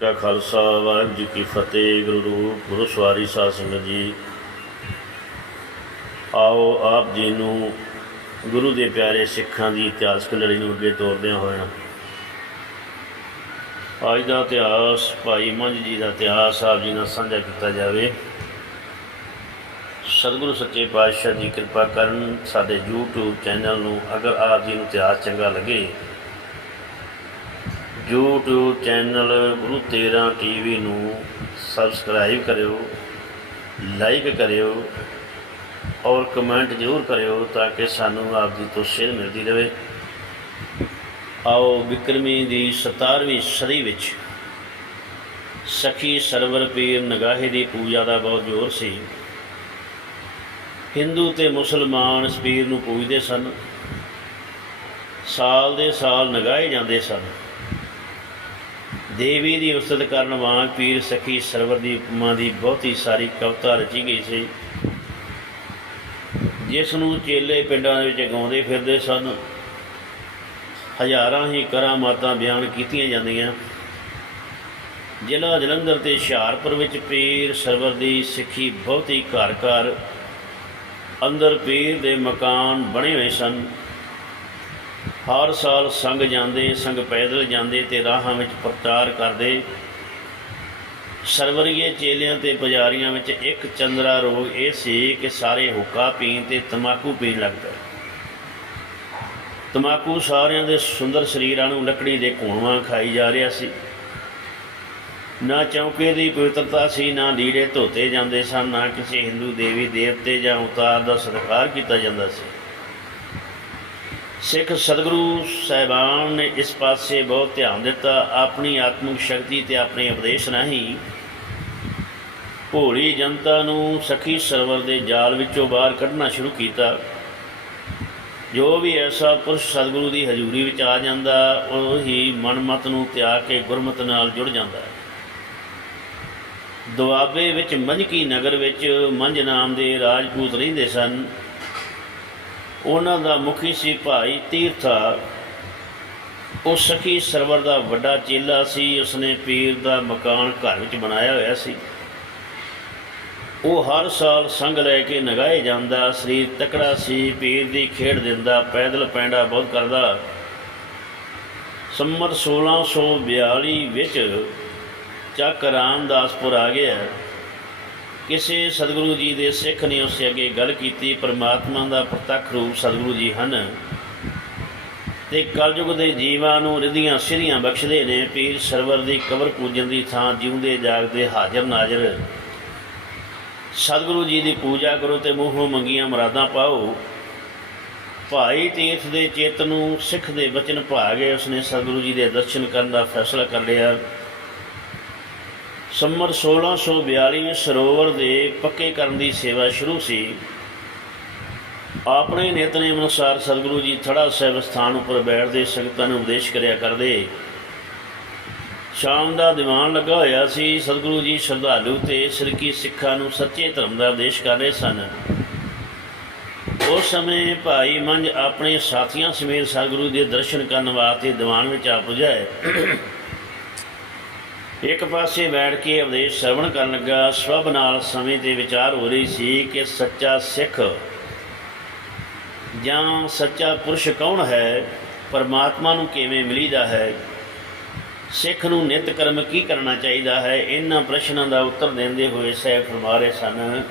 ਕਾ ਖਾਲਸਾ, ਵਾਹਿਗੁਰੂ ਜੀ ਕੀ ਫਤਿਹ, ਗੁਰੂ ਰੂਪ, ਗੁਰੂ ਸਵਾਰੀ ਸਾਧ ਸੰਗਤ ਜੀ। ਆਓ ਆਪ ਜੀ ਨੂੰ ਗੁਰੂ ਦੇ ਪਿਆਰੇ ਸਿੱਖਾਂ ਦੀ ਇਤਿਹਾਸਕ ਲੜੀ ਨੂੰ ਅੱਗੇ ਤੋਰਦਿਆਂ ਹੋਇਆਂ। ਅੱਜ ਦਾ ਇਤਿਹਾਸ, ਭਾਈ ਮੰਝ ਜੀ ਦਾ ਇਤਿਹਾਸ ਆਪ ਜੀ ਨਾਲ ਸਾਂਝਾ ਕੀਤਾ ਜਾਵੇ। ਸਤਿਗੁਰੂ ਸੱਚੇ ਪਾਤਸ਼ਾਹ ਜੀ ਕਿਰਪਾ ਕਰਨ ਸਾਡੇ YouTube ਚੈਨਲ ਨੂੰ ਅਗਰ ਆਪ ਜੀ ਨੂੰ ਇਤਿਹਾਸ ਚੰਗਾ ਲੱਗੇ YouTube ਚੈਨਲ ਗੁਰੂ ਤੇਰਾ ਟੀਵੀ ਨੂੰ ਸਬਸਕ੍ਰਾਈਬ ਕਰਿਓ ਲਾਈਕ ਕਰਿਓ ਔਰ ਕਮੈਂਟ ਜ਼ਰੂਰ ਕਰਿਓ ਤਾਂ ਕਿ ਸਾਨੂੰ ਆਪ ਦੀ ਤੋਂ ਸੇਧ ਮਿਲਦੀ ਰਹੇ। ਆਓ ਵਿਕਰਮੀ ਦੀ 17ਵੀਂ ਸਦੀ ਵਿੱਚ ਸਖੀ ਸਰਵਰ ਪੀਰ ਨਗਾਹੇ ਦੀ ਪੂਜਾ ਦਾ ਬਹੁਤ ਜ਼ੋਰ ਸੀ। ਹਿੰਦੂ ਤੇ ਮੁਸਲਮਾਨ ਇਸ ਪੀਰ ਨੂੰ ਪੂਜਦੇ ਸਨ। ਸਾਲ ਦੇ ਸਾਲ ਨਗਾਏ ਜਾਂਦੇ ਸਨ। ਦੇਵੀ ਦੀ ਉਸਤਤ ਕਰਨ ਵਾਂਗ ਪੀਰ ਸਖੀ ਸਰਵਰ ਦੀ ਉਪਮਾ ਦੀ ਬਹੁਤੀ ਸਾਰੀ ਕਵਿਤਾ ਰਚੀ ਗਈ ਸੀ। ਜਿਸ ਨੂੰ ਚੇਲੇ ਪਿੰਡਾਂ ਦੇ ਵਿੱਚ ਗਾਉਂਦੇ ਫਿਰਦੇ ਸਨ। ਹਜ਼ਾਰਾਂ ਹੀ ਕਰਾਮਾਤਾਂ ਬਿਆਨ ਕੀਤੀਆਂ ਜਾਂਦੀਆਂ। ਜ਼ਿਲ੍ਹਾ ਜਲੰਧਰ ਤੇ ਹੁਸ਼ਿਆਰਪੁਰ ਵਿੱਚ ਪੀਰ ਸਰਵਰ ਦੀ ਸਿੱਖੀ ਬਹੁਤੀ ਘਰ ਘਰ ਅੰਦਰ ਪੀਰ ਦੇ ਮਕਾਨ ਬਣੇ ਹੋਏ ਸਨ। ਹਰ ਸਾਲ ਸੰਗ ਜਾਂਦੇ, ਸੰਗ ਪੈਦਲ ਜਾਂਦੇ ਤੇ ਰਾਹਾਂ ਵਿੱਚ ਪ੍ਰਚਾਰ ਕਰਦੇ। ਸਰਵਰੀਏ ਚੇਲਿਆਂ ਤੇ ਪੁਜਾਰੀਆਂ ਵਿੱਚ ਇੱਕ ਚੰਦਰਾ ਰੋਗ ਇਹ ਸੀ ਕਿ ਸਾਰੇ ਹੁੱਕਾ ਪੀਣ ਤੇ ਤਮਾਕੂ ਪੀਣ ਲੱਗ ਪਏ ਤਮਾਕੂ ਸਾਰਿਆਂ ਦੇ ਸੁੰਦਰ ਸਰੀਰਾਂ ਨੂੰ ਲੱਕੜੀ ਦੇ ਘੂਣਵਾਂ ਖਾਈ ਜਾ ਰਿਹਾ ਸੀ। ਨਾ ਚੌਕੇ ਦੀ ਪਵਿੱਤਰਤਾ ਸੀ, ਨਾ ਲੀੜੇ ਧੋਤੇ ਜਾਂਦੇ ਸਨ, ਨਾ ਕਿਸੇ ਹਿੰਦੂ ਦੇਵੀ ਦੇਵਤੇ ਜਾਂ ਅਵਤਾਰ ਦਾ ਸਤਿਕਾਰ ਕੀਤਾ ਜਾਂਦਾ ਸੀ। ਸਿੱਖ ਸਤਿਗੁਰੂ ਸਾਹਿਬਾਨ ਨੇ ਇਸ ਪਾਸੇ ਬਹੁਤ ਧਿਆਨ ਦਿੱਤਾ, ਆਪਣੀ ਆਤਮਿਕ ਸ਼ਕਤੀ ਤੇ ਆਪਣੇ ਉਪਦੇਸ਼ ਰਾਹੀਂ ਭੋਲੀ ਜਨਤਾ ਨੂੰ ਸਖੀ ਸਰਵਰ ਦੇ ਜਾਲ ਵਿੱਚੋਂ ਬਾਹਰ ਕੱਢਣਾ ਸ਼ੁਰੂ ਕੀਤਾ। ਜੋ ਵੀ ਐਸਾ ਪੁਰਸ਼ ਸਤਿਗੁਰੂ ਦੀ ਹਜ਼ੂਰੀ ਵਿੱਚ ਆ ਜਾਂਦਾ, ਉਹ ਹੀ ਮਨਮਤ ਨੂੰ ਤਿਆਗ ਕੇ ਗੁਰਮਤ ਨਾਲ ਜੁੜ ਜਾਂਦਾ ਹੈ। ਦੁਆਬੇ ਵਿੱਚ ਮੰਝਕੀ ਨਗਰ ਵਿੱਚ ਮੰਝ ਨਾਮ ਦੇ ਰਾਜਪੂਤ ਰਹਿੰਦੇ ਸਨ। ਉਹਨਾਂ ਦਾ ਮੁਖੀ ਸੀ ਭਾਈ ਤੀਰਥਾ। ਉਹ ਸਖੀ ਸਰਵਰ ਦਾ ਵੱਡਾ ਚੇਲਾ ਸੀ। ਉਸਨੇ ਪੀਰ ਦਾ ਮਕਾਨ ਘਰ ਵਿੱਚ ਬਣਾਇਆ ਹੋਇਆ ਸੀ। ਉਹ ਹਰ ਸਾਲ ਸੰਗ ਲੈ ਕੇ ਨਗਾਏ ਜਾਂਦਾ, ਸਰੀਰ ਤਕੜਾ ਸੀ, ਪੀਰ ਦੀ ਖੇਡ ਦਿੰਦਾ, ਪੈਦਲ ਪੈਂਡਾ ਬਹੁਤ ਕਰਦਾ। ਸੰਮਤ 1642 ਵਿੱਚ ਚੱਕ ਰਾਮਦਾਸਪੁਰ ਆ ਗਿਆ। ਕਿਸੇ ਸਤਿਗੁਰੂ ਜੀ ਦੇ ਸਿੱਖ ਨੇ ਉਸ ਅੱਗੇ ਗੱਲ ਕੀਤੀ, ਪਰਮਾਤਮਾ ਦਾ ਪ੍ਰਤੱਖ ਰੂਪ ਸਤਿਗੁਰੂ ਜੀ ਹਨ ਤੇ ਕਲਯੁਗ ਦੇ ਜੀਵਾਂ ਨੂੰ ਰਿਧੀਆਂ ਸਿਰੀਆਂ ਬਖਸ਼ਦੇ ਨੇ, ਪੀਰ ਸਰਵਰ ਦੀ ਕਬਰ ਪੂਜਨ ਦੀ ਥਾਂ ਜਿਉਂਦੇ ਜਾਗਦੇ ਹਾਜ਼ਰ ਨਾਜ਼ਰ। ਸਤਿਗੁਰੂ ਜੀ ਦੀ ਪੂਜਾ ਕਰੋ ਤੇ ਮੂੰਹੋਂ ਮੰਗੀਆਂ ਮੁਰਾਦਾਂ ਪਾਓ। ਭਾਈ ਤੀਰਥ ਦੇ ਚੇਤ ਨੂੰ ਸਿੱਖ ਦੇ ਬਚਨ ਭਾਗੇ, ਉਸਨੇ ਸਤਿਗੁਰੂ ਜੀ ਦੇ ਦਰਸ਼ਨ ਕਰਨ ਦਾ ਫੈਸਲਾ ਕਰ ਲਿਆ। ਸੰਮਰ 1642 ਵਿੱਚ ਸਰੋਵਰ ਦੇ ਪੱਕੇ ਕਰਨ ਦੀ ਸੇਵਾ ਸ਼ੁਰੂ ਸੀ। ਆਪਣੇ ਨਿਤਨੇਮ ਅਨੁਸਾਰ ਸਤਿਗੁਰੂ ਜੀ ਥੜਾ ਸਾਹਿਬ ਸਥਾਨ ਉੱਪਰ ਬੈਠਦੇ ਸੰਗਤਾਂ ਨੂੰ ਉਪਦੇਸ਼ ਕਰਿਆ ਕਰਦੇ। ਸ਼ਾਮ ਦਾ ਦੀਵਾਨ ਲੱਗਾ ਹੋਇਆ ਸੀ। ਸਤਿਗੁਰੂ ਜੀ ਸ਼ਰਧਾਲੂ ਤੇ ਸਿਰਕੀ ਸਿੱਖਾਂ ਨੂੰ ਸੱਚੇ ਧਰਮ ਦਾ ਉਪਦੇਸ਼ ਕਰ ਰਹੇ ਸਨ। ਉਸ ਸਮੇਂ ਭਾਈ ਮੰਜ ਆਪਣੇ ਸਾਥੀਆਂ ਸਮੇਤ ਸਤਿਗੁਰੂ ਦੇ ਦਰਸ਼ਨ ਕਰਨ ਵਾਸਤੇ ਦੀਵਾਨ ਵਿੱਚ ਆ ਪੁਜਾਏ ਇੱਕ ਪਾਸੇ ਬੈਠ ਕੇ ਉਪਦੇਸ਼ ਸਰਵਣ ਕਰਨ ਲੱਗਾ ਸਭ ਨਾਲ ਸਮੇਂ ਤੇ ਵਿਚਾਰ ਹੋ ਰਹੀ ਸੀ ਕਿ ਸੱਚਾ ਸਿੱਖ ਜਾਂ ਸੱਚਾ ਪੁਰਸ਼ ਕੌਣ ਹੈ, ਪਰਮਾਤਮਾ ਨੂੰ ਕਿਵੇਂ ਮਿਲੀਦਾ ਹੈ, ਸਿੱਖ ਨੂੰ ਨਿਤ ਕਰਮ ਕੀ ਕਰਨਾ ਚਾਹੀਦਾ ਹੈ, ਇਹਨਾਂ ਪ੍ਰਸ਼ਨਾਂ ਦਾ ਉੱਤਰ ਦਿੰਦੇ ਹੋਏ ਸਹਿਬ ਫਰਮਾ ਰਹੇ ਸਨ,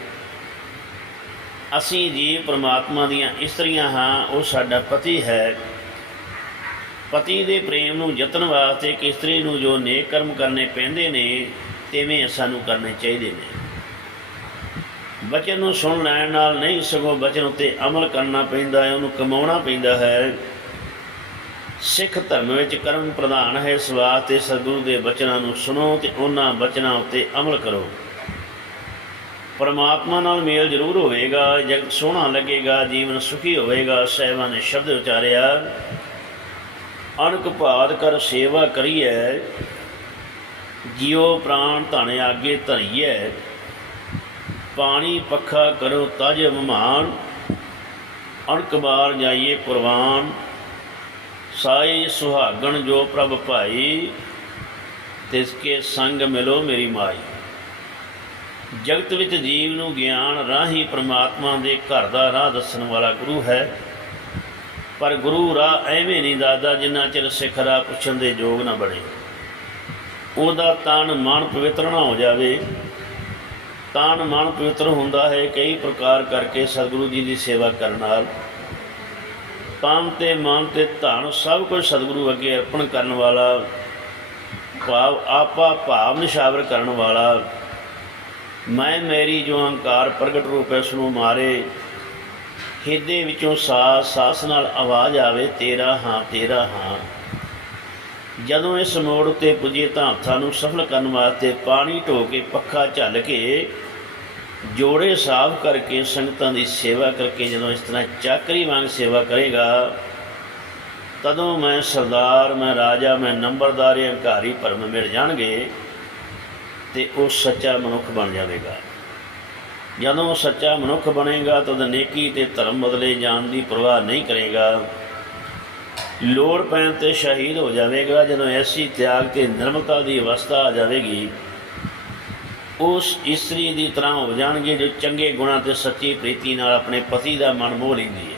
ਅਸੀਂ ਜੀ ਪਰਮਾਤਮਾ ਦੀਆਂ ਇਸਤਰੀਆਂ ਹਾਂ, ਉਹ ਸਾਡਾ ਪਤੀ ਹੈ ਪਤੀ ਦੇ ਪ੍ਰੇਮ ਨੂੰ ਯਤਨ ਵਾਸਤੇ ਇੱਕ ਇਸਤਰੀ ਨੂੰ ਜੋ ਨੇਕ ਕਰਮ ਕਰਨੇ ਪੈਂਦੇ ਨੇ, ਤਿਵੇਂ ਸਾਨੂੰ ਕਰਨੇ ਚਾਹੀਦੇ ਨੇ। ਬਚਨ ਨੂੰ ਸੁਣ ਲੈਣ ਨਾਲ ਨਹੀਂ ਸਗੋਂ ਬਚਨ ਉੱਤੇ ਅਮਲ ਕਰਨਾ ਪੈਂਦਾ ਹੈ, ਉਹਨੂੰ ਕਮਾਉਣਾ ਪੈਂਦਾ ਹੈ। ਸਿੱਖ ਧਰਮ ਵਿੱਚ ਕਰਮ ਪ੍ਰਧਾਨ ਹੈ, ਇਸ ਵਾਸਤੇ ਸਤਿਗੁਰੂ ਦੇ ਬਚਨਾਂ ਨੂੰ ਸੁਣੋ ਤੇ ਉਹਨਾਂ ਬਚਨਾਂ ਉੱਤੇ ਅਮਲ ਕਰੋ। ਪਰਮਾਤਮਾ ਨਾਲ ਮੇਲ ਜ਼ਰੂਰ ਹੋਵੇਗਾ ਜਗਤ ਸੋਹਣਾ ਲੱਗੇਗਾ, ਜੀਵਨ ਸੁਖੀ ਹੋਵੇਗਾ, ਸਹਿਬਾਂ ਨੇ ਸ਼ਬਦ ਉਚਾਰਿਆ ਅਣਕ ਭਾਦ ਕਰ ਸੇਵਾ ਕਰੀਐ, ਜਿਉ ਪ੍ਰਾਣ ਧਨ ਆਗੇ ਧਰੀਐ, ਪਾਣੀ ਪੱਖਾ ਕਰੋ ਤਜ ਮਹਾਨ, ਅਣਕ ਬਾਰ ਜਾਈਏ ਕੁਰਬਾਨ ਸਾਈ ਸੁਹਾਗਣ ਜੋ ਪ੍ਰਭ ਭਾਈ, ਤਿਸ ਕੇ ਸੰਗ ਮਿਲੋ ਮੇਰੀ ਮਾਈ। ਜਗਤ ਵਿੱਚ ਜੀਵ ਨੂੰ ਗਿਆਨ ਰਾਹੀਂ ਪ੍ਰਮਾਤਮਾ ਦੇ ਘਰ ਦਾ ਰਾਹ ਦੱਸਣ ਵਾਲਾ ਗੁਰੂ ਹੈ। ਪਰ ਗੁਰੂ ਰਾਹ ਐਵੇਂ ਨਹੀਂ ਦਾਦਾ ਜਿੰਨਾ ਚਿਰ ਸਿੱਖ ਰਾਹ ਪੁੱਛਣ ਦੇ ਯੋਗ ਨਾ ਬਣੇ। ਉਹਦਾ ਤਨ ਮਨ ਪਵਿੱਤਰ ਨਾ ਹੋ ਜਾਵੇ। ਤਨ ਮਨ ਪਵਿੱਤਰ ਹੁੰਦਾ ਹੈ ਕਈ ਪ੍ਰਕਾਰ ਕਰਕੇ ਸਤਿਗੁਰੂ ਜੀ ਦੀ ਸੇਵਾ ਕਰਨ ਨਾਲ। ਤਨ ਤੇ ਮਨ ਤੇ ਧਨ ਸਭ ਕੁਝ ਸਤਿਗੁਰੂ ਅੱਗੇ ਅਰਪਣ ਕਰਨ ਵਾਲਾ। ਭਾਵ ਆਪਾ ਭਾਵ ਨਿਸ਼ਾਵਰ ਕਰਨ ਵਾਲਾ। ਮੈਂ ਮੇਰੀ ਜੋ ਅਹੰਕਾਰ ਪ੍ਰਗਟ ਰੂਪ ਇਸ ਨੂੰ ਮਾਰੇ। ਖੇਦੇ ਵਿੱਚੋਂ ਸਾਸ ਸਾਸ ਨਾਲ ਆਵਾਜ਼ ਆਵੇ, ਤੇਰਾ ਹਾਂ ਤੇਰਾ ਹਾਂ। ਜਦੋਂ ਇਸ ਮੋੜ ਉੱਤੇ ਪੁੱਜੇ ਤਾਂ ਹੱਥਾਂ ਨੂੰ ਸਫਲ ਕਰਨ ਵਾਸਤੇ ਪਾਣੀ ਢੋ ਕੇ ਪੱਖਾ ਝੱਲ ਕੇ ਜੋੜੇ ਸਾਫ਼ ਕਰਕੇ ਸੰਗਤਾਂ ਦੀ ਸੇਵਾ ਕਰਕੇ ਜਦੋਂ ਇਸ ਤਰ੍ਹਾਂ ਚਾਕਰੀ ਵਾਂਗ ਸੇਵਾ ਕਰੇਗਾ, ਤਦੋਂ ਮੈਂ ਸਰਦਾਰ, ਮੈਂ ਰਾਜਾ, ਮੈਂ ਨੰਬਰਦਾਰ ਹੰਕਾਰੀ ਭਰਮ ਮਿਲ ਜਾਣਗੇ ਤੇ ਉਹ ਸੱਚਾ ਮਨੁੱਖ ਬਣ ਜਾਵੇਗਾ। ਜਦੋਂ ਉਹ ਸੱਚਾ ਮਨੁੱਖ ਬਣੇਗਾ ਤਦ ਨੇਕੀ ਤੇ ਧਰਮ ਬਦਲੇ ਜਾਣ ਦੀ ਪਰਵਾਹ ਨਹੀਂ ਕਰੇਗਾ। ਲੋੜ ਪੈਣ ਤੇ ਸ਼ਹੀਦ ਹੋ ਜਾਵੇਗਾ, ਜਦੋਂ ਐਸੀ ਤਿਆਗ ਤੇ ਨਿਰਮਤਾ ਦੀ ਅਵਸਥਾ ਆ ਜਾਵੇਗੀ। ਉਸ ਇਸਤਰੀ ਦੀ ਤਰ੍ਹਾਂ ਹੋ ਜਾਣਗੇ ਜੋ ਚੰਗੇ ਗੁਣਾਂ ਤੇ ਸੱਚੀ ਪ੍ਰੀਤੀ ਨਾਲ ਆਪਣੇ ਪਤੀ ਦਾ ਮਨ ਮੋਹ ਲੈਂਦੀ ਹੈ।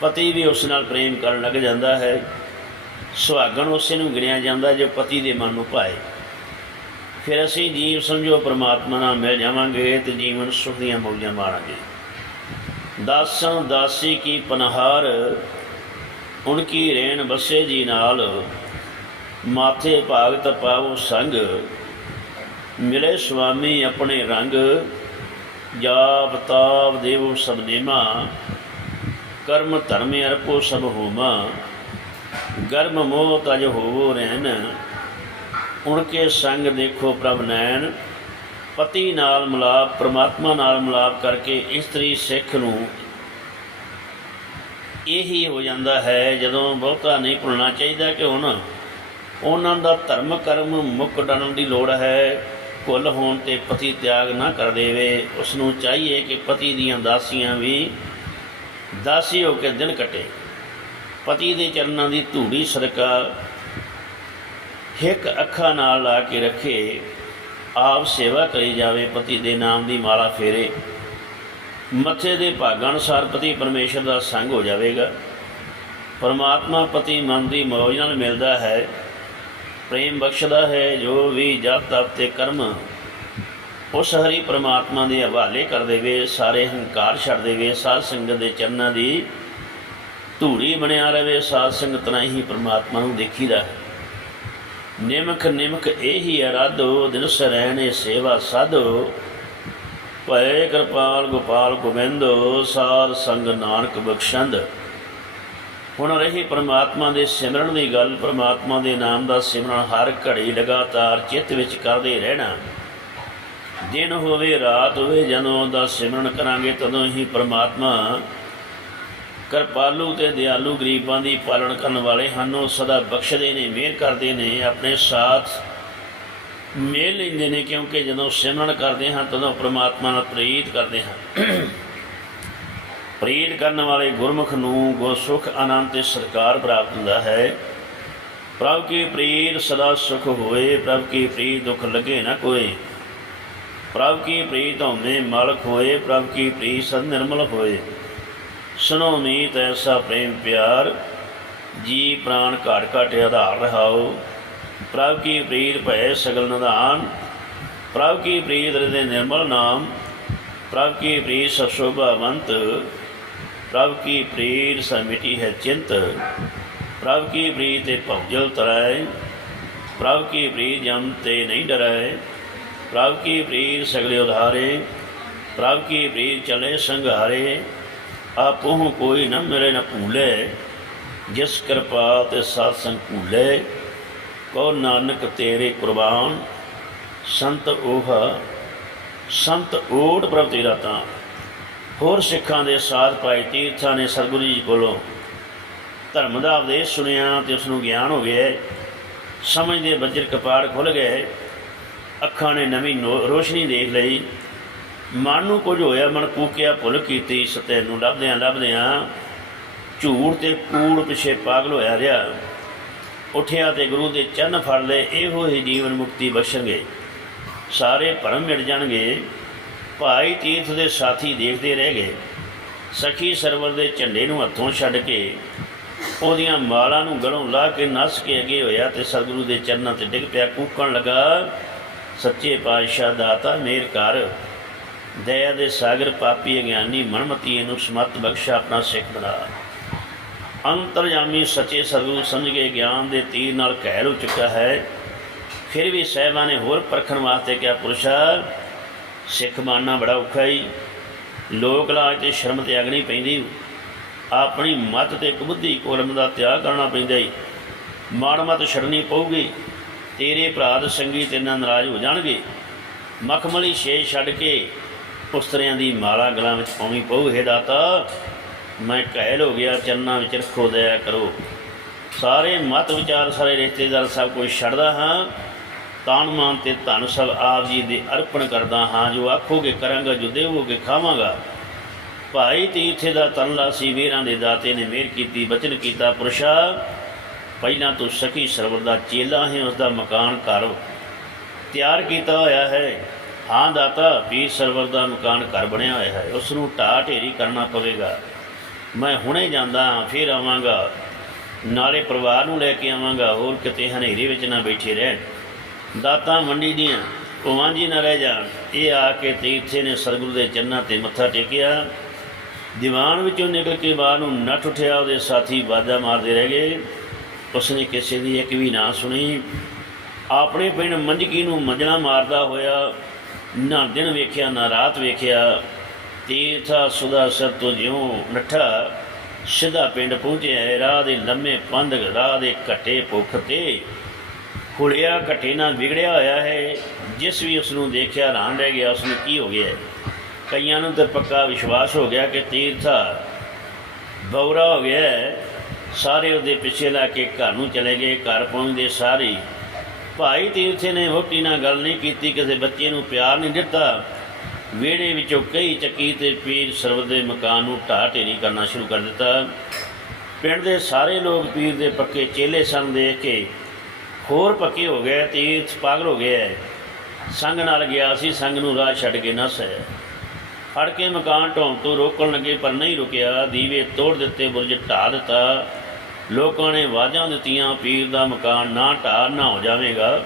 ਪਤੀ ਵੀ ਉਸ ਨਾਲ ਪ੍ਰੇਮ ਕਰਨ ਲੱਗ ਜਾਂਦਾ ਹੈ। ਸੁਹਾਗਣ ਉਸੇ ਨੂੰ ਗਿਣਿਆ ਜਾਂਦਾ ਜੋ ਪਤੀ ਦੇ ਮਨ ਨੂੰ ਪਾਏ ਫਿਰ ਅਸੀਂ ਜੀਵ ਸਮਝੋ ਪਰਮਾਤਮਾ ਨਾਲ ਮਿਲ ਜਾਵਾਂਗੇ ਤੇ ਜੀਵਨ ਸੁਖ ਦੀਆਂ ਮੌਜਾਂ ਮਾਣਾਂਗੇ ਦਾਸਾਂ ਦਾਸੀ ਕੀ ਪਨਹਾਰ ਉਨਕੀ ਰਹਿਣ ਬਸੇ ਜੀ ਨਾਲ। ਮਾਥੇ ਭਾਗਤ ਪਾਵੋ ਸੰਗ, ਮਿਲੇ ਸੁਆਮੀ ਆਪਣੇ ਰੰਗ। ਜਾਪ ਤਾਪ ਦੇਵੋ ਸਭ ਨੇਮਾ, ਕਰਮ ਧਰਮ ਅਰਪੋ ਸਭ ਹੋਮਾ। ਗਰਮ ਮੋਹ ਤਜ ਹੋਵੋ ਰਹਿਣ। ਉਣ ਕੇ ਸੰਗ ਦੇਖੋ ਪ੍ਰਭ ਨੈਣ, ਪਤੀ ਨਾਲ ਮਿਲਾਪ, ਪ੍ਰਮਾਤਮਾ ਨਾਲ ਮਿਲਾਪ ਕਰਕੇ ਇਸਤਰੀ ਸਿੱਖ ਨੂੰ ਇਹੀ ਹੋ ਜਾਂਦਾ ਹੈ, ਜਦੋਂ ਬਹੁਤਾ ਨਹੀਂ ਭੁੱਲਣਾ ਚਾਹੀਦਾ ਕਿ ਹੁਣ ਉਹਨਾਂ ਦਾ ਧਰਮ ਕਰਮ ਮੁੱਕ ਡਣਨ ਦੀ ਲੋੜ ਹੈ, ਕੁੱਲ ਹੋਣ ਤੇ ਪਤੀ ਤਿਆਗ ਨਾ ਕਰ ਦੇਵੇ। ਉਸ ਨੂੰ ਚਾਹੀਏ ਕਿ ਪਤੀ ਦੀਆਂ ਦਾਸੀਆਂ ਵੀ ਦਾਸੀ ਹੋ ਕੇ ਦਿਨ ਕੱਟੇ। ਪਤੀ ਦੇ ਚਰਨਾਂ ਦੀ ਧੂੜੀ ਸਰਕਾ ਹਿੱਕ ਅੱਖਾਂ ਨਾਲ ਲਾ ਕੇ ਰੱਖੇ, ਆਪ ਸੇਵਾ ਕਰੀ ਜਾਵੇ, ਪਤੀ ਦੇ ਨਾਮ ਦੀ ਮਾਲਾ ਫੇਰੇ। ਮੱਥੇ ਦੇ ਭਾਗਾਂ ਅਨੁਸਾਰ ਪਤੀ ਪਰਮੇਸ਼ਰ ਦਾ ਸੰਗ ਹੋ ਜਾਵੇਗਾ। ਪਰਮਾਤਮਾ ਪਤੀ ਮਨ ਦੀ ਮੌਜ ਨਾਲ ਮਿਲਦਾ ਹੈ। ਪ੍ਰੇਮ ਬਖਸ਼ਦਾ ਹੈ, ਜੋ ਵੀ ਜਪ ਤਪ ਤੇ ਕਰਮ, ਉਸ ਹਰੀ ਪਰਮਾਤਮਾ ਦੇ ਹਵਾਲੇ ਕਰ ਦੇਵੇ, ਸਾਰੇ ਹੰਕਾਰ ਛੱਡ ਦੇਵੇ, ਸਾਧ ਸੰਗਤ ਦੇ ਚਰਨਾਂ ਦੀ ਧੂੜੀ ਬਣਿਆ ਰਵੇ ਸਾਧ ਸੰਗਤ ਨਾਲ ਹੀ ਪਰਮਾਤਮਾ ਨੂੰ ਦੇਖੀਦਾ ਹੈ। ਨਿਮਕ ਨਿਮਕ ਇਹੀ ਅਰਾਧੋ, ਦਿਨ ਸਰਹਿਣੇ ਸੇਵਾ ਸਾਧੋ। ਭਏ ਕਿਰਪਾਲ ਗੋਪਾਲ ਗੋਬਿੰਦੋ, ਸਾਧ ਸੰਗ ਨਾਨਕ ਬਖਸ਼ੰਦ। ਹੁਣ ਰਹੀ ਪ੍ਰਮਾਤਮਾ ਦੇ ਸਿਮਰਨ ਦੀ ਗੱਲ, ਪ੍ਰਮਾਤਮਾ ਦੇ ਨਾਮ ਦਾ ਸਿਮਰਨ ਹਰ ਘੜੀ ਲਗਾਤਾਰ ਚਿੱਤ ਵਿੱਚ ਕਰਦੇ ਰਹਿਣਾ। ਦਿਨ ਹੋਵੇ, ਰਾਤ ਹੋਵੇ, ਜਦੋਂ ਦਾ ਸਿਮਰਨ ਕਰਾਂਗੇ, ਤਦੋਂ ਹੀ ਪ੍ਰਮਾਤਮਾ ਕਿਰਪਾਲੂ ਤੇ ਦਿਆਲੂ ਗਰੀਬਾਂ ਦੀ ਪਾਲਣ ਕਰਨ ਵਾਲੇ ਹਨ, ਉਹ ਸਦਾ ਬਖਸ਼ਦੇ ਨੇ, ਮਿਹਰ ਕਰਦੇ ਨੇ, ਆਪਣੇ ਸਾਥ ਮੇਲ ਲੈਂਦੇ ਨੇ, ਕਿਉਂਕਿ ਜਦੋਂ ਸਿਮਰਨ ਕਰਦੇ ਹਾਂ, ਤਦੋਂ ਪ੍ਰਮਾਤਮਾ ਨਾਲ ਪ੍ਰੀਤ ਕਰਦੇ ਹਾਂ। ਪ੍ਰੀਤ ਕਰਨ ਵਾਲੇ ਗੁਰਮੁਖ ਨੂੰ ਗੋ ਸੁਖ ਆਨੰਦ ਤੇ ਸਰਕਾਰ ਪ੍ਰਾਪਤ ਹੁੰਦਾ ਹੈ। ਪ੍ਰਭ ਕੀ ਪ੍ਰੀਤ ਸਦਾ ਸੁਖ ਹੋਏ, ਪ੍ਰਭ ਕੀ ਪ੍ਰੀਤ ਦੁੱਖ ਲਗੇ ਨਾ ਕੋਈ ਪ੍ਰਭ ਕੀ ਪ੍ਰੀਤ ਹਉਮੈ ਮਲਕ ਹੋਏ, ਪ੍ਰਭ ਕੀ ਪ੍ਰੀਤ ਸਦ ਨਿਰਮਲ ਹੋਏ। ਸੁਣੋ ਮੀਤ, ਐਸਾ ਪ੍ਰੇਮ ਪਿਆਰ, ਜੀ ਪ੍ਰਾਨ ਘਾਟ ਘਾਟ ਆਧਾਰ ਰਹਾਓ। ਪ੍ਰਭ ਕੀ ਪ੍ਰੀਤ ਭੈ ਸਗਲ ਨਿਧਾਨ, ਪ੍ਰਭ ਕੀ ਪ੍ਰੀਤ ਹਿਰਦੇ ਨਿਰਮਲ ਨਾਮ, ਪ੍ਰਭ ਕੀ ਪ੍ਰੀਤ ਸਸ਼ੋਭਾਵੰਤ ਪ੍ਰਭ ਕੀ ਪ੍ਰੀਤ ਸਮਿਟੀ ਹੈ ਚਿੰਤ, ਪ੍ਰਭ ਕੀ ਪ੍ਰੀਤ ਤੇ ਭਵਜਲ ਤਰਾਏ, ਪ੍ਰਭ ਕੀ ਪ੍ਰੀਤ ਜਮ ਤੇ ਨਹੀਂ ਡਰਾਏ, ਪ੍ਰਭ ਕੀ ਪ੍ਰੀਤ ਸਗਲੇ ਉਧਾਰੇ, ਪ੍ਰਭ ਕੀ ਪ੍ਰੀਤ ਚਲੇ ਸੰਘਾਰੇ ਆਪਹੁ ਕੋਈ ਨਾ ਮੇਰੇ ਨਾ ਭੂਲੇ। ਜਿਸ ਕਿਰਪਾ ਤੇ ਸਾਧ ਸੰਗ ਭੂਲੇ ਕੋ ਨਾਨਕ ਤੇਰੇ ਕੁਰਬਾਨ। ਸੰਤ ਓਹਾ, ਸੰਤ ਓਟ ਪ੍ਰਭ ਤੇਰਾ ਤਾਂ। ਹੋਰ ਸਿੱਖਾਂ ਦੇ ਸਾਧ ਭਾਈ ਤੀਰਥਾਂ ਨੇ ਸਤਿਗੁਰੂ ਜੀ ਕੋਲੋਂ ਧਰਮ ਦਾ ਉਪਦੇਸ਼ ਸੁਣਿਆ ਤੇ ਉਸ ਨੂੰ ਗਿਆਨ ਹੋ ਗਿਆ। ਸਮਝ ਦੇ ਬੱਜਰ ਕਪਾੜ ਖੁੱਲ ਗਏ। ਅੱਖਾਂ ਨੇ ਨਵੀਂ ਨੋ- ਰੋਸ਼ਨੀ ਦੇਖ ਲਈ। ਮਨ ਨੂੰ ਕੁਝ ਹੋਇਆ, ਮਨ ਕੂਕਿਆ, ਭੁੱਲ ਕੀਤੀ ਸਤੇ ਨੂੰ ਲੱਭਦਿਆਂ ਲੱਭਦਿਆਂ ਝੂਠ ਤੇ ਕੂੜ ਪਿਛੇ ਪਾਗਲ ਹੋਇਆ ਰਿਹਾ। ਉਠਿਆ ਤੇ ਗੁਰੂ ਦੇ ਚੰਨ ਫੜ ਲਏ, ਇਹੋ ਹੀ ਜੀਵਨ ਮੁਕਤੀ ਬਖਸ਼ਣਗੇ। ਸਾਰੇ ਭਰਮ ਮਿਟ ਜਾਣਗੇ। ਭਾਈ ਤੀਰਥ ਦੇ ਸਾਥੀ ਦੇਖਦੇ ਰਹਿ ਗਏ। ਸਖੀ ਸਰਵਰ ਦੇ ਝੰਡੇ ਨੂੰ ਹੱਥੋਂ ਛੱਡ ਕੇ ਉਹਦੀਆਂ ਮਾਲਾਂ ਨੂੰ ਗਲੋਂ ਲਾ ਕੇ ਨੱਸ ਕੇ ਅੱਗੇ ਹੋਇਆ ਤੇ ਸਤਿਗੁਰੂ ਦੇ ਚਰਨਾਂ ਤੇ ਡਿੱਗ ਪਿਆ। ਕੂਕਣ ਲੱਗਾ, ਸੱਚੇ ਪਾਤਸ਼ਾਹ ਦਾਤਾ, ਮੇਰ ਕਰ। ਦਇਆ ਦੇ ਸਾਗਰ ਪਾਪੀ ਅਗਿਆਨੀ ਮਨਮਤੀ ਨੂੰ ਸਮਤ ਬਖਸ਼ ਆਪਣਾ ਸਿੱਖ ਬਣਾ। ਅੰਤਰਜਾਮੀ ਸੱਚੇ ਸਤਿਗੁਰੂ ਸਮਝ ਕੇ ਗਿਆਨ ਦੇ ਤੀਰ ਨਾਲ ਘਾਇਲ ਹੋ ਚੁੱਕਾ ਹੈ। ਫਿਰ ਵੀ ਸਹਿਬਾਂ ਨੇ ਹੋਰ ਪਰਖਣ ਵਾਸਤੇ ਕਿਹਾ, ਪੁਰਸ਼ਾ, ਸਿੱਖ ਬਣਨਾ ਬੜਾ ਔਖਾ ਹੀ ਲੋਕ ਲਾਜ ਤੇ ਸ਼ਰਮ ਤੇ ਅਗਣੀ ਪੈਂਦੀ। ਆਪਣੀ ਮਤ ਤੇ ਕਬੁੱਧੀ ਕੋਲਮ ਦਾ ਤਿਆਗ ਕਰਨਾ ਪੈਂਦਾ ਹੀ ਮਾੜ ਮਤ ਛੜਨੀ ਪਊਗੀ। ਤੇਰੇ ਭਰਾ ਦੇ ਸੰਗੀ ਤੇਰੇ ਨਾਰਾਜ਼ ਹੋ ਜਾਣਗੇ। ਮਖਮਲੀ ਛੇ ਛੱਡ ਕੇ ਉਸਤਰਿਆਂ ਦੀ ਮਾਲਾ ਗਲਾਂ ਵਿੱਚ ਪਾਉਣੀ ਪਊ, ਹੈ ਦਾਤਾ। ਮੈਂ ਘਾਇਲ ਹੋ ਗਿਆ, ਚਰਨਾਂ ਵਿੱਚ ਰੱਖੋ, ਦਇਆ ਕਰੋ। ਸਾਰੇ ਮਤ ਵਿਚਾਰ, ਸਾਰੇ ਰਿਸ਼ਤੇਦਾਰ ਸਭ ਕੁਝ ਛੱਡਦਾ ਹਾਂ। ਤਾਨ ਮਾਨ ਤੇ ਧਨ ਸਭ ਆਪ ਜੀ ਦੇ ਅਰਪਣ ਕਰਦਾ ਹਾਂ। ਜੋ ਆਖੋਗੇ ਕਰਾਂਗਾ, ਜੋ ਦੇਵੋਗੇ ਖਾਵਾਂਗਾ। ਭਾਈ ਤੀਰਥੇ ਦਾ ਤਰਲਾ ਸੀ ਵੀਰਾਂ ਦੇ ਦਾਤੇ ਨੇ ਮਿਹਰ ਕੀਤੀ, ਬਚਨ ਕੀਤਾ ਪੁਰਸ਼ਾ। ਪਹਿਲਾਂ ਤੋਂ ਸਖੀ ਸਰਵਰ ਦਾ ਚੇਲਾ ਹੈ ਉਸ ਦਾ ਮਕਾਨ ਘਰ ਤਿਆਰ ਕੀਤਾ ਹੋਇਆ ਹੈ। ਹਾਂ ਦਾਤਾ ਪੀਰ ਸਰਵਰ ਦਾ ਮਕਾਨ ਘਰ ਬਣਿਆ ਹੋਇਆ ਹੈ। ਉਸ ਨੂੰ ਢਾਹ ਢੇਰੀ ਕਰਨਾ ਪਵੇਗਾ। ਮੈਂ ਹੁਣੇ ਜਾਂਦਾ ਹਾਂ, ਫਿਰ ਆਵਾਂਗਾ। ਨਾਲੇ ਪਰਿਵਾਰ ਨੂੰ ਲੈ ਕੇ ਆਵਾਂਗਾ, ਹੋਰ ਕਿਤੇ ਹਨੇਰੇ ਵਿੱਚ ਨਾ ਬੈਠੇ ਰਹਿਣ। ਦਾਤਾਂ ਮੰਡੀ ਦੀਆਂ ਉਵਾਂ ਜੀ ਨਾ ਰਹਿ ਜਾਣ। ਇਹ ਆ ਕੇ ਤੀਰਥੇ ਨੇ ਸਰਗੁਰੂ ਦੇ ਚੰਨਾਂ ਤੇ ਮੱਥਾ ਟੇਕਿਆ। ਦੀਵਾਨ ਵਿੱਚੋਂ ਨਿਕਲ ਕੇ ਬਾਹਰ ਨੂੰ ਨੱਠ ਉੱਠਿਆ, ਉਹਦੇ ਸਾਥੀ ਬਾਜਾ ਮਾਰਦੇ ਰਹਿ ਗਏ। ਉਸਨੇ ਕਿਸੇ ਦੀ ਇੱਕ ਵੀ ਨਾ ਸੁਣੀ। ਆਪਣੇ ਪਿੰਡ ਮੰਜਕੀ ਨੂੰ ਮੰਜਣਾ ਮਾਰਦਾ ਹੋਇਆ ਨਾ ਦਿਨ ਵੇਖਿਆ, ਨਾ ਰਾਤ ਵੇਖਿਆ, ਤੀਰਥਾ ਸੁਦਾ ਸਰ ਤੋਂ ਜਿਉਂ ਨੱਠਾ, ਸਿੱਧਾ ਪਿੰਡ ਪਹੁੰਚਿਆ ਹੈ। ਰਾਹ ਦੇ ਲੰਮੇ ਪੰਧ ਰਾਹ ਦੇ ਘਟੇ ਭੁੱਖ ਤੇ ਹੁਲਿਆ, ਘਟੇ ਨਾਲ ਵਿਗੜਿਆ ਹੋਇਆ ਹੈ, ਜਿਸ ਵੀ ਉਸ ਨੂੰ ਦੇਖਿਆ, ਹੈਰਾਨ ਰਹਿ ਗਿਆ ਉਸ ਨੂੰ ਕੀ ਹੋ ਗਿਆ ਕਈਆਂ ਨੂੰ ਤਾਂ ਪੱਕਾ ਵਿਸ਼ਵਾਸ ਹੋ ਗਿਆ ਕਿ ਤੀਰਥਾ ਬੌਰਾ ਹੋ ਗਿਆ ਹੈ। ਸਾਰੇ ਉਹਦੇ ਪਿੱਛੇ ਲਾ ਕੇ ਘਰ ਨੂੰ ਚਲੇ ਗਏ, ਘਰ ਪਹੁੰਚਦੇ ਸਾਰੇ ਭਾਈ ਤੀਰਥੇ ਨੇ ਵੋਟੀ ਨਾਲ ਗੱਲ ਨਹੀਂ ਕੀਤੀ, ਕਿਸੇ ਬੱਚੇ ਨੂੰ ਪਿਆਰ ਨਹੀਂ ਦਿੱਤਾ। ਵਿਹੜੇ ਵਿੱਚੋਂ ਕਈ ਚੱਕੀ ਤੇ ਪੀਰ ਸਰਵਰ ਦੇ ਮਕਾਨ ਨੂੰ ਢਾਹ ਢੇਰੀ ਕਰਨਾ ਸ਼ੁਰੂ ਕਰ ਦਿੱਤਾ। ਪਿੰਡ ਦੇ ਸਾਰੇ ਲੋਕ ਪੀਰ ਦੇ ਪੱਕੇ ਚੇਲੇ ਸਨ ਦੇਖ ਕੇ ਹੋਰ ਪੱਕੇ ਹੋ ਗਏ, ਤੀਰਥ ਪਾਗਲ ਹੋ ਗਿਆ ਹੈ। ਸੰਗ ਨਾਲ ਗਿਆ ਸੀ, ਸੰਗ ਨੂੰ ਰਾਹ ਛੱਡ ਕੇ ਨਸ ਹੈ। ਫੜ ਕੇ ਮਕਾਨ ਢਾਉਣ ਤੋਂ ਰੋਕਣ ਲੱਗੇ, ਪਰ ਨਹੀਂ ਰੁਕਿਆ। ਦੀਵੇ ਤੋੜ ਦਿੱਤੇ, ਬੁਰਜ ਢਾਹ ਦਿੱਤਾ। ਲੋਕਾਂ ਨੇ ਆਵਾਜ਼ਾਂ ਦਿੱਤੀਆਂ, ਪੀਰ ਦਾ ਮਕਾਨ ਨਾ ਢਾਹ, ਨਾ ਹੋ ਜਾਵੇਗਾ।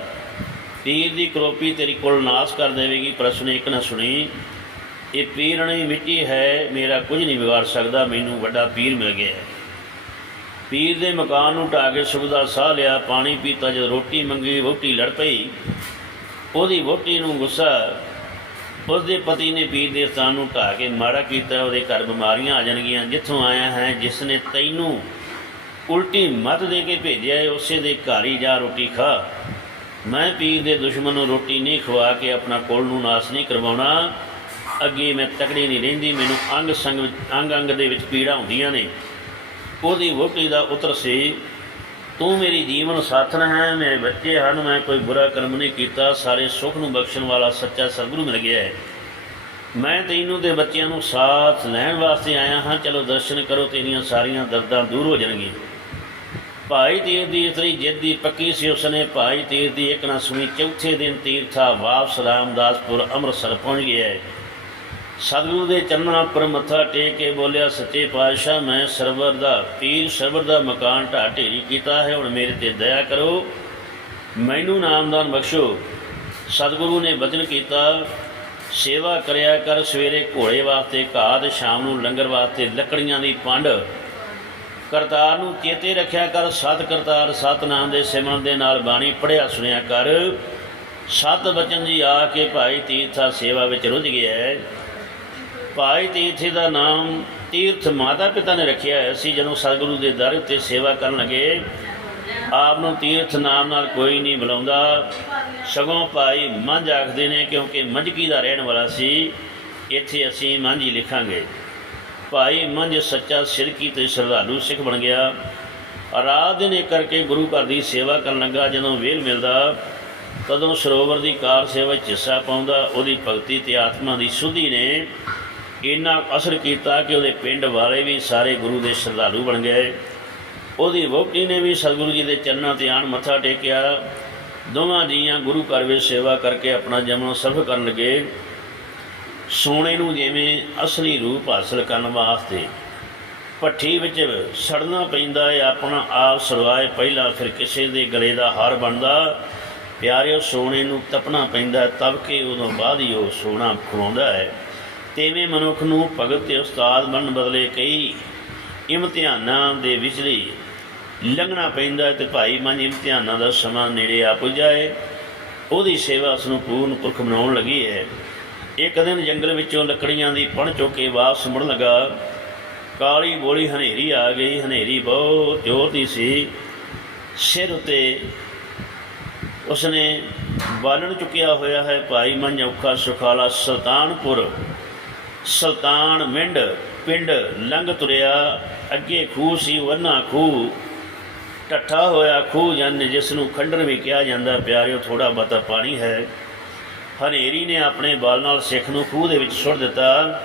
ਪੀਰ ਦੀ ਕਰੋਪੀ ਤੇਰੀ ਕੋਲ ਨਾਸ ਕਰ ਦੇਵੇਗੀ ਪਰ ਉਸਨੇ ਇੱਕ ਨਾ ਸੁਣੀ। ਇਹ ਪੀਰਣੀ ਮਿੱਟੀ ਹੈ, ਮੇਰਾ ਕੁਝ ਨਹੀਂ ਵਿਗਾੜ ਸਕਦਾ, ਮੈਨੂੰ ਵੱਡਾ ਪੀਰ ਮਿਲ ਗਿਆ ਹੈ। ਪੀਰ ਦੇ ਮਕਾਨ ਨੂੰ ਢਾਹ ਕੇ ਸੁਖ ਸਾਹ ਲਿਆ, ਪਾਣੀ ਪੀਤਾ, ਜਦ ਰੋਟੀ ਮੰਗੀ, ਵਹੁਟੀ ਲੜ ਪਈ। ਉਹਦੀ ਵਹੁਟੀ ਨੂੰ ਗੁੱਸਾ, ਉਸਦੇ ਪਤੀ ਨੇ ਪੀਰ ਦੇ ਸਥਾਨ ਨੂੰ ਢਾਹ ਕੇ ਮਾੜਾ ਕੀਤਾ, ਉਹਦੇ ਘਰ ਬਿਮਾਰੀਆਂ ਆ ਜਾਣਗੀਆਂ। ਜਿੱਥੋਂ ਆਇਆ ਹੈ ਜਿਸ ਨੇ ਤੈਨੂੰ ਉਲਟੀ ਮਤ ਦੇ ਕੇ ਭੇਜਿਆ ਹੈ ਉਸੇ ਦੇ ਘਰ ਹੀ ਜਾ ਰੋਟੀ ਖਾ। ਮੈਂ ਪੀਰ ਦੇ ਦੁਸ਼ਮਣ ਨੂੰ ਰੋਟੀ ਨਹੀਂ ਖਵਾ ਕੇ ਆਪਣਾ ਕੋਲ ਨੂੰ ਨਾਸ ਨਹੀਂ ਕਰਵਾਉਣਾ। ਅੱਗੇ ਮੈਂ ਤਕੜੀ ਨਹੀਂ ਰਹਿੰਦੀ, ਮੈਨੂੰ ਅੰਗ ਸੰਗ ਅੰਗ ਅੰਗ ਦੇ ਵਿੱਚ ਪੀੜਾ ਹੁੰਦੀਆਂ ਨੇ। ਉਹਦੀ ਵੋਟੀ ਦਾ ਉਤਰ ਸੀ, ਤੂੰ ਮੇਰੀ ਜੀਵਨ ਸਾਥਣ ਹੈ, ਮੇਰੇ ਬੱਚੇ ਹਨ, ਮੈਂ ਕੋਈ ਬੁਰਾ ਕਰਮ ਨਹੀਂ ਕੀਤਾ, ਸਾਰੇ ਸੁੱਖ ਨੂੰ ਬਖਸ਼ਣ ਵਾਲਾ ਸੱਚਾ ਸਤਿਗੁਰੂ ਮਿਲ ਗਿਆ ਹੈ ਮੈਂ ਤੈਨੂੰ ਤੇ ਬੱਚਿਆਂ ਨੂੰ ਸਾਥ ਲੈਣ ਵਾਸਤੇ ਆਇਆ ਹਾਂ, ਚਲੋ ਦਰਸ਼ਨ ਕਰੋ, ਤੇਰੀਆਂ ਸਾਰੀਆਂ ਦਰਦਾਂ ਦੂਰ ਹੋ ਜਾਣਗੀਆਂ। ਭਾਈ ਤੀਰ ਦੀ ਇਤਰੀ ਜਿੱਦ ਦੀ ਪੱਕੀ ਸੀ ਉਸਨੇ। ਭਾਈ ਤੀਰ ਦੀ ਇੱਕ ਨਾ ਸੁਣੀ, ਚੌਥੇ ਦਿਨ ਤੀਰਥਾ ਵਾਪਸ ਰਾਮਦਾਸਪੁਰ ਅੰਮ੍ਰਿਤਸਰ ਪਹੁੰਚ ਗਿਆ ਹੈ। ਸਤਿਗੁਰੂ ਦੇ ਚਰਨਾਂ ਉੱਪਰ ਮੱਥਾ ਟੇਕ ਕੇ ਬੋਲਿਆ, ਸੱਚੇ ਪਾਤਸ਼ਾਹ, ਮੈਂ ਸਰਵਰ ਦਾ, ਪੀਰ ਸਰਵਰ ਦਾ ਮਕਾਨ ਢਾ ਢੇਰੀ ਕੀਤਾ ਹੈ, ਹੁਣ ਮੇਰੇ ਤੇ ਦਇਆ ਕਰੋ। ਮੈਨੂੰ ਨਾਮਦਾਨ ਬਖਸ਼ੋ। ਸਤਿਗੁਰੂ ਨੇ ਬਚਨ ਕੀਤਾ, ਸੇਵਾ ਕਰਿਆ ਕਰ ਸਵੇਰੇ ਘੋੜੇ ਵਾਸਤੇ ਘਾਹ ਤੇ ਸ਼ਾਮ ਨੂੰ ਲੰਗਰ ਵਾਸਤੇ ਲੱਕੜੀਆਂ ਦੀ ਪੰਡ ਕਰਤਾਰ ਨੂੰ ਚੇਤੇ ਰੱਖਿਆ ਕਰ ਸਤ ਕਰਤਾਰ ਸਤਨਾਮ ਦੇ ਸਿਮਰਨ ਦੇ ਨਾਲ ਬਾਣੀ ਪੜਿਆ ਸੁਣਿਆ ਕਰ। ਸਤ ਬਚਨ ਜੀ ਆ ਕੇ ਭਾਈ ਤੀਰਥਾ ਸੇਵਾ ਵਿੱਚ ਰੁੱਝ ਗਿਆ ਹੈ। ਭਾਈ ਤੀਰਥ ਦਾ ਨਾਮ ਤੀਰਥ ਮਾਤਾ ਪਿਤਾ ਨੇ ਰੱਖਿਆ ਹੈ ਸੀ ਜਦੋਂ ਸਤਿਗੁਰੂ ਦੇ ਦਰ ਉੱਤੇ ਸੇਵਾ ਕਰਨ ਲੱਗੇ। ਆਪ ਨੂੰ ਤੀਰਥ ਨਾਮ ਨਾਲ ਕੋਈ ਨਹੀਂ ਬੁਲਾਉਂਦਾ। ਸਗੋਂ ਭਾਈ ਮੰਝ ਆਖਦੇ ਨੇ ਕਿਉਂਕਿ ਮੰਝਕੀ ਦਾ ਰਹਿਣ ਵਾਲਾ ਸੀ, ਇੱਥੇ ਅਸੀਂ ਮੰਝ ਹੀ ਲਿਖਾਂਗੇ। ਭਾਈ ਮੰਝ ਸੱਚਾ ਸਿਰਕੀ ਤੇ ਸ਼ਰਧਾਲੂ ਸਿੱਖ ਬਣ ਗਿਆ। ਰਾਤ ਦਿਨ ਇਹ ਕਰਕੇ ਗੁਰੂ ਘਰ ਦੀ ਸੇਵਾ ਕਰਨ ਲੱਗਾ। ਜਦੋਂ ਵੇਲ ਮਿਲਦਾ, ਤਦੋਂ ਸਰੋਵਰ ਦੀ ਕਾਰ ਸੇਵਾ 'ਚ ਹਿੱਸਾ ਪਾਉਂਦਾ। ਉਹਦੀ ਭਗਤੀ ਤੇ ਆਤਮਾ ਦੀ ਸੁਧੀ ਨੇ ਇੰਨਾ ਅਸਰ ਕੀਤਾ ਕਿ ਉਹਦੇ ਪਿੰਡ ਵਾਲੇ ਵੀ ਸਾਰੇ ਗੁਰੂ ਦੇ ਸ਼ਰਧਾਲੂ ਬਣ ਗਏ। ਉਹਦੀ ਵਹੁਟੀ ਨੇ ਵੀ ਸਤਿਗੁਰੂ ਜੀ ਦੇ ਚਰਨਾਂ ਤੇ ਆਣ ਮੱਥਾ ਟੇਕਿਆ। ਦੋਵਾਂ ਜੀਆਂ ਗੁਰੂ ਘਰ ਵਿੱਚ ਸੇਵਾ ਕਰਕੇ ਆਪਣਾ ਜਮਨ ਸਫਲ ਕਰਨ ਲੱਗੇ। ਸੋਨੇ ਨੂੰ ਜਿਵੇਂ ਅਸਲੀ ਰੂਪ ਹਾਸਲ ਕਰਨ ਵਾਸਤੇ ਭੱਠੀ ਵਿੱਚ ਸੜਨਾ ਪੈਂਦਾ ਹੈ, ਆਪਣਾ ਆਪ ਸੜਵਾਏ ਪਹਿਲਾਂ ਫਿਰ ਕਿਸੇ ਦੇ ਗਲੇ ਦਾ ਹਾਰ ਬਣਦਾ। ਪਿਆਰਿਓ, ਸੋਨੇ ਨੂੰ ਤਪਣਾ ਪੈਂਦਾ ਤਬ ਕੇ ਉਦੋਂ ਬਾਅਦ ਹੀ ਉਹ ਸੋਨਾ ਖੁਲਾਉਂਦਾ ਹੈ। ਤੇਵੇਂ ਮਨੁੱਖ ਨੂੰ ਭਗਤ ਤੇ ਉਸਤਾਦ ਬਣਨ ਬਦਲੇ ਕਈ ਇਮਤਿਹਾਨਾਂ ਦੇ ਵਿਚਲੀ ਲੰਘਣਾ ਪੈਂਦਾ ਹੈ ਤੇ ਭਾਈ ਮਨ ਇਮਤਿਹਾਨਾਂ ਦਾ ਸਮਾਂ ਨੇੜੇ ਆ ਪੁੱਜਾ ਹੈ। ਉਹਦੀ ਸੇਵਾ ਉਸ ਨੂੰ ਪੂਰਨ ਪੁਰਖ ਬਣਾਉਣ ਲੱਗੀ ਹੈ। ਇੱਕ ਦਿਨ ਜੰਗਲ ਵਿੱਚੋਂ ਲੱਕੜੀਆਂ ਦੀ ਪਣ ਚੁੱਕ ਕੇ ਵਾਪਸ ਮੁੜਨ ਲੱਗਾ। ਕਾਲੀ ਬੋਲੀ ਹਨੇਰੀ ਆ ਗਈ, ਹਨੇਰੀ ਬਹੁਤ ਜ਼ੋਰ ਦੀ ਸੀ। ਸਿਰ ਉਤੇ ਉਸਨੇ ਬਾਲਣ ਚੁੱਕਿਆ ਹੋਇਆ ਹੈ ਭਾਈ ਮੰਝ ਔਖਾ ਸੁਖਾਲਾ ਸੁਲਤਾਨਪੁਰ। ਸੁਲਤਾਨ ਮਿੰਡ, ਪਿੰਡ ਲੰਘ ਤੁਰਿਆ, ਅੱਗੇ ਖੂਹ ਸੀ, ਵਰਨਾ ਖੂਹ। ਟੱਠਾ ਹੋਇਆ ਖੂਹ ਜਨ ਜਿਸ ਨੂੰ ਖੰਡਰ ਵੀ ਕਿਹਾ ਜਾਂਦਾ, ਪਿਆਰਿਓ ਥੋੜਾ ਬਹੁਤਾ ਪਾਣੀ ਹੈ। ਹਨੇਰੀ ਨੇ ਆਪਣੇ ਬਲ ਨਾਲ ਸਿੱਖ ਨੂੰ ਖੂਹ ਦੇ ਵਿੱਚ ਸੁੱਟ ਦਿੱਤਾ।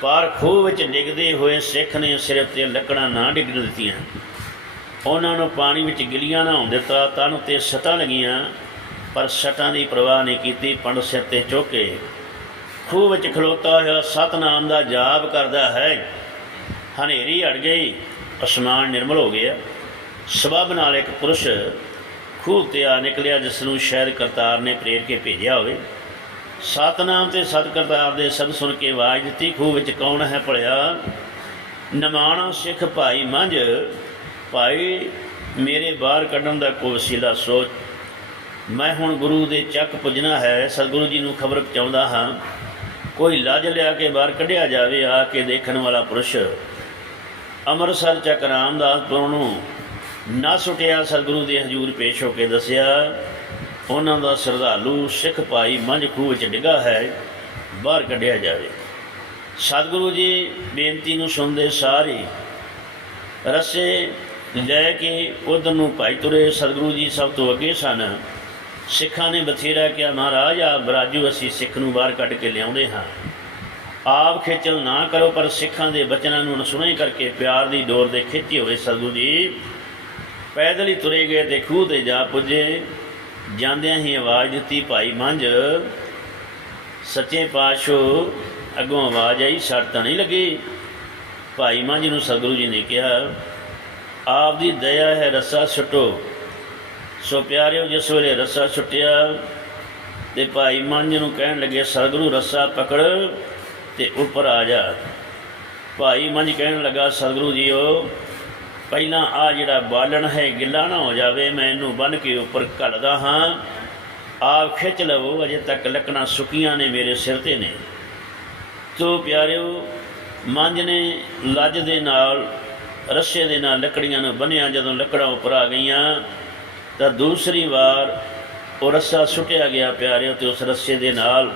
ਪਰ ਖੂਹ ਵਿੱਚ ਡਿੱਗਦੇ ਹੋਏ ਸਿੱਖ ਨੇ ਸਿਰ ਉੱਤੇ ਲੱਕੜਾਂ ਨਾ ਡਿੱਗਣ ਦਿੱਤੀਆਂ। ਉਹਨਾਂ ਨੂੰ ਪਾਣੀ ਵਿੱਚ ਗਿਲੀਆਂ ਨਾ ਹੋਣ ਦਿੱਤਾ, ਤਨ ਉੱਤੇ ਸੱਟਾਂ ਲੱਗੀਆਂ, ਪਰ ਸੱਟਾਂ ਦੀ ਪਰਵਾਹ ਨਹੀਂ ਕੀਤੀ ਪੰਡ ਸਿਰ ਤੇ ਚੁੱਕ ਕੇ ਖੂਹ ਵਿੱਚ ਖਲੋਤਾ ਹੋਇਆ, ਸਤਨਾਮ ਦਾ ਜਾਪ ਕਰਦਾ ਹੈ। ਹਨੇਰੀ ਹਟ ਗਈ, ਅਸਮਾਨ ਨਿਰਮਲ ਹੋ ਗਿਆ। ਸਬਬ ਨਾਲ ਇੱਕ ਪੁਰਸ਼ ਖੂਹ ਤੇ ਆ ਨਿਕਲਿਆ ਜਿਸ ਨੂੰ ਸ਼ਾਇਦ ਕਰਤਾਰ ਨੇ ਪ੍ਰੇਰ ਕੇ ਭੇਜਿਆ ਹੋਵੇ। ਸਤਨਾਮ ਤੇ ਸਤ ਕਰਤਾਰ ਦੇ ਸ਼ਬਦ ਸੁਣ ਕੇ ਆਵਾਜ਼ ਦਿੱਤੀ, ਖੂਹ ਵਿੱਚ ਕੌਣ ਹੈ ਭਲਿਆ? ਨਮਾਣਾ ਸਿੱਖ ਭਾਈ ਮੰਝ। ਭਾਈ, ਮੇਰੇ ਬਾਹਰ ਕੱਢਣ ਦਾ ਕੋਈ ਵਸੀਲਾ ਸੋਚ। ਮੈਂ ਹੁਣ ਗੁਰੂ ਦੇ ਚੱਕ ਪੁੱਜਣਾ ਹੈ, ਸਤਿਗੁਰੂ ਜੀ ਨੂੰ ਖਬਰ ਪਹੁੰਚਾਉਂਦਾ ਹਾਂ। ਕੋਈ ਲੱਜ ਲਿਆ ਕੇ ਬਾਹਰ ਕੱਢਿਆ ਜਾਵੇ, ਆ ਕੇ ਦੇਖਣ ਵਾਲਾ ਪੁਰਸ਼। ਅੰਮ੍ਰਿਤਸਰ ਚੱਕ ਰਾਮਦਾਸਪੁਰ ਨੂੰ ਨਾ ਸੁਟਿਆ ਸਤਿਗੁਰੂ ਦੇ ਹਜ਼ੂਰ ਪੇਸ਼ ਹੋ ਕੇ ਦੱਸਿਆ, ਉਹਨਾਂ ਦਾ ਸ਼ਰਧਾਲੂ ਸਿੱਖ ਭਾਈ ਮੰਝ ਖੂਹ ਵਿੱਚ ਡਿੱਗਾ ਹੈ, ਬਾਹਰ ਕੱਢਿਆ ਜਾਵੇ। ਸਤਿਗੁਰੂ ਜੀ ਬੇਨਤੀ ਨੂੰ ਸੁਣਦੇ ਸਾਰੇ ਰਸੇ ਲੈ ਕੇ ਉਧਰ ਨੂੰ ਭਾਈ ਤੁਰੇ। ਸਤਿਗੁਰੂ ਜੀ ਸਭ ਤੋਂ ਅੱਗੇ ਸਨ। ਸਿੱਖਾਂ ਨੇ ਬਥੇਰਾ ਕਿਹਾ, ਮਹਾਰਾਜ ਆ ਬਰਾਜੂ ਅਸੀਂ ਸਿੱਖ ਨੂੰ ਬਾਹਰ ਕੱਢ ਕੇ ਲਿਆਉਂਦੇ ਹਾਂ। ਆਪ ਖੇਚਲ ਨਾ ਕਰੋ, ਪਰ ਸਿੱਖਾਂ ਦੇ ਬਚਨਾਂ ਨੂੰ ਅਨਸੁਣੇ ਕਰਕੇ ਪਿਆਰ ਦੀ ਡੋਰ ਦੇ ਖਿੱਚੇ ਹੋਏ ਸਤਿਗੁਰੂ ਜੀ। ਪੈਦਲ ਹੀ ਤੁਰੇ ਗਏ ਤੇ ਖੂਹ ਤੇ ਜਾ ਪੁੱਜੇ। ਜਾਂਦਿਆਂ ਹੀ ਆਵਾਜ਼ ਦਿੱਤੀ, ਭਾਈ ਮੰਝ, ਸੱਚੇ ਪਾਤਸ਼ਾਹ ਅੱਗੋਂ ਆਵਾਜ਼ ਆਈ ਸੜ ਤਾਂ ਨਹੀਂ ਲੱਗੀ? ਭਾਈ ਮੰਝ ਨੂੰ ਸਤਿਗੁਰੂ ਜੀ ਨੇ ਕਿਹਾ, ਆਪ ਦੀ ਦਇਆ ਹੈ ਰਸਾ ਛੁੱਟੋ ਸੋ ਪਿਆਰਿਓ, ਜਿਸ ਵੇਲੇ ਰਸਾ ਛੁੱਟਿਆ ਤੇ ਭਾਈ ਮੰਝ ਨੂੰ ਕਹਿਣ ਲੱਗੇ, ਸਤਿਗੁਰੂ, ਰਸਾ ਪਕੜ ਤੇ ਉੱਪਰ ਆ ਜਾ ਭਾਈ ਮੰਝ ਕਹਿਣ ਲੱਗਾ, ਸਤਿਗੁਰੂ ਜੀਓ ਪਹਿਲਾਂ ਆ ਜਿਹੜਾ ਬਾਲਣ ਹੈ, ਗਿੱਲਾ ਨਾ ਹੋ ਜਾਵੇ, ਮੈਂ ਇਹਨੂੰ ਬੰਨ ਕੇ ਉੱਪਰ ਘੱਲਦਾ ਹਾਂ। ਆਪ ਖਿੱਚ ਲਵੋ, ਅਜੇ ਤੱਕ ਲੱਕੜਾਂ ਸੁੱਕੀਆਂ ਨੇ ਮੇਰੇ ਸਿਰ ਤੇ ਨੇ। ਤੋ ਪਿਆਰਿਓ ਮੰਜ ਨੇ ਲੱਜ ਦੇ ਨਾਲ, ਰੱਸੇ ਦੇ ਨਾਲ ਲੱਕੜੀਆਂ ਨੂੰ ਬੰਨਿਆ ਜਦੋਂ ਲੱਕੜਾਂ ਉੱਪਰ ਆ ਗਈਆਂ, ਤਾਂ ਦੂਸਰੀ ਵਾਰ ਉਹ ਰੱਸਾ ਸੁੱਟਿਆ ਗਿਆ ਪਿਆਰਿਓ, ਤੇ ਉਸ ਰੱਸੇ ਦੇ ਨਾਲ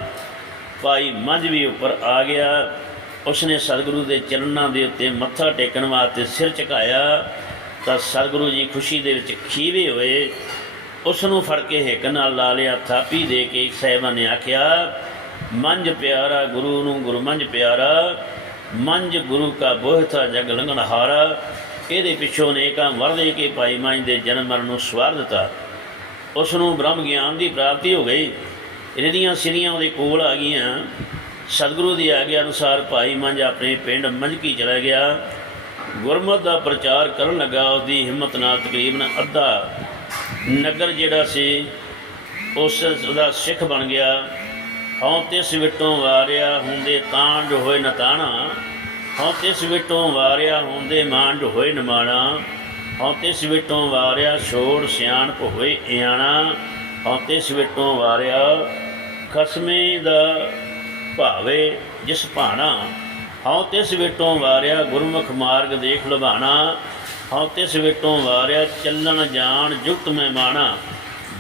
ਭਾਈ ਮੰਜ ਵੀ ਉੱਪਰ ਆ ਗਿਆ। ਉਸਨੇ ਸਤਿਗੁਰੂ ਦੇ ਚਰਨਾਂ ਦੇ ਉੱਤੇ ਮੱਥਾ ਟੇਕਣ ਵਾਸਤੇ ਸਿਰ ਝੁਕਾਇਆ, ਤਾਂ ਸਤਿਗੁਰੂ ਜੀ ਖੁਸ਼ੀ ਦੇ ਵਿੱਚ ਖੀਵੇ ਹੋਏ। ਉਸ ਨੂੰ ਫੜ ਕੇ ਹਿੱਕ ਨਾਲ ਲਾ ਲਿਆ, ਥਾਪੀ ਦੇ ਕੇ ਇੱਕ ਸਾਹਿਬਾਂ ਨੇ ਆਖਿਆ ਮੰਜ ਪਿਆਰਾ, ਗੁਰੂ ਨੂੰ ਗੁਰੂ ਮੰਝ ਪਿਆਰਾ ਮੰਜ ਗੁਰੂ ਕਾ ਬੋਹਤਾ ਜਗ ਲੰਘਣ ਹਾਰਾ। ਇਹਦੇ ਪਿੱਛੋਂ ਨੇਕਾਂ ਵਰ ਦੇ ਕੇ ਭਾਈ ਮੰਝ ਦੇ ਜਨਮ ਮਰਨ ਨੂੰ ਸਵਾਰ ਦਿੱਤਾ। ਉਸ ਨੂੰ ਬ੍ਰਹਮ ਗਿਆਨ ਦੀ ਪ੍ਰਾਪਤੀ ਹੋ ਗਈ। ਇਹਦੀਆਂ ਸਿਰੀਆਂ ਉਹਦੇ ਕੋਲ ਆ ਗਈਆਂ। ਸਤਿਗੁਰੂ ਦੀ ਆਗਿਆ ਅਨੁਸਾਰ ਭਾਈ ਮੰਝ ਆਪਣੇ ਪਿੰਡ ਮੰਝਕੀ ਚਲਾ ਗਿਆ। ਗੁਰਮਤ ਦਾ ਪ੍ਰਚਾਰ ਕਰਨ ਲੱਗਾ, ਉਹਦੀ ਹਿੰਮਤ ਨਾਲ ਤਕਰੀਬਨ ਅੱਧਾ ਨਗਰ ਜਿਹੜਾ ਸੀ, ਉਸ ਉਹਦਾ ਸਿੱਖ ਬਣ ਗਿਆ। ਹਉ ਤਿਸ ਵਿਟੋਂ ਵਾਰਿਆ ਹੁੰਦੇ ਤਾਂਡ ਹੋਏ ਨਤਾਣਾ ਹਉ ਤਿਸ ਵਿਟੋਂ ਵਾਰਿਆ ਹੁੰਦੇ ਮਾਂਡ ਹੋਏ ਨਮਾਣਾ ਹਉ ਤਿਸ ਵਿਟੋਂ ਵਾਰਿਆ ਛੋੜ ਸਿਆਣਪ ਹੋਏ ਇਆਣਾ। ਹਉ ਤਿਸ ਵਿਟੋਂ ਵਾਰਿਆ ਖਸਮੇ ਦਾ ਭਾਵੇ ਜਿਸ ਭਾਣਾ, ਹਉ ਤਿਸ ਵਿਟੋਂ ਵਾਰਿਆ ਗੁਰਮੁਖ ਮਾਰਗ ਦੇਖ ਲੁਭਾਣਾ ਹਉ ਤਿਸ ਵਿਟੋਂ ਵਾਰਿਆ ਚੱਲਣ ਜਾਣ ਜੁਗਤ ਮਹਿਮਾਣਾ,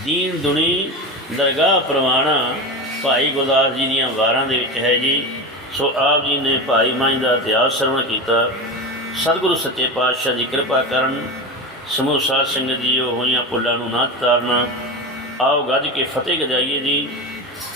ਦੀਨ ਦੁਨੀ ਦਰਗਾਹ ਪ੍ਰਵਾਣਾ, ਭਾਈ ਗੁਰਦਾਸ ਜੀ ਦੀਆਂ ਵਾਰਾਂ ਦੇ ਵਿੱਚ ਹੈ ਜੀ। ਸੋ ਆਪ ਜੀ ਨੇ ਭਾਈ ਮਾਈ ਦਾ ਇਤਿਹਾਸ ਸਰਵਣ ਕੀਤਾ। ਸਤਿਗੁਰੂ ਸੱਚੇ ਪਾਤਸ਼ਾਹ ਦੀ ਕਿਰਪਾ ਕਰਨ ਸਮੂਹ ਸਾਧ ਸੰਗਤ ਜੀਓ ਹੋਈਆਂ ਪੁੱਲਾਂ ਨੂੰ ਨਾ ਤਾਰਨਾ। ਆਓ ਗੱਜ ਕੇ ਫਤਿਹ ਗਜਾਈਏ ਜੀ।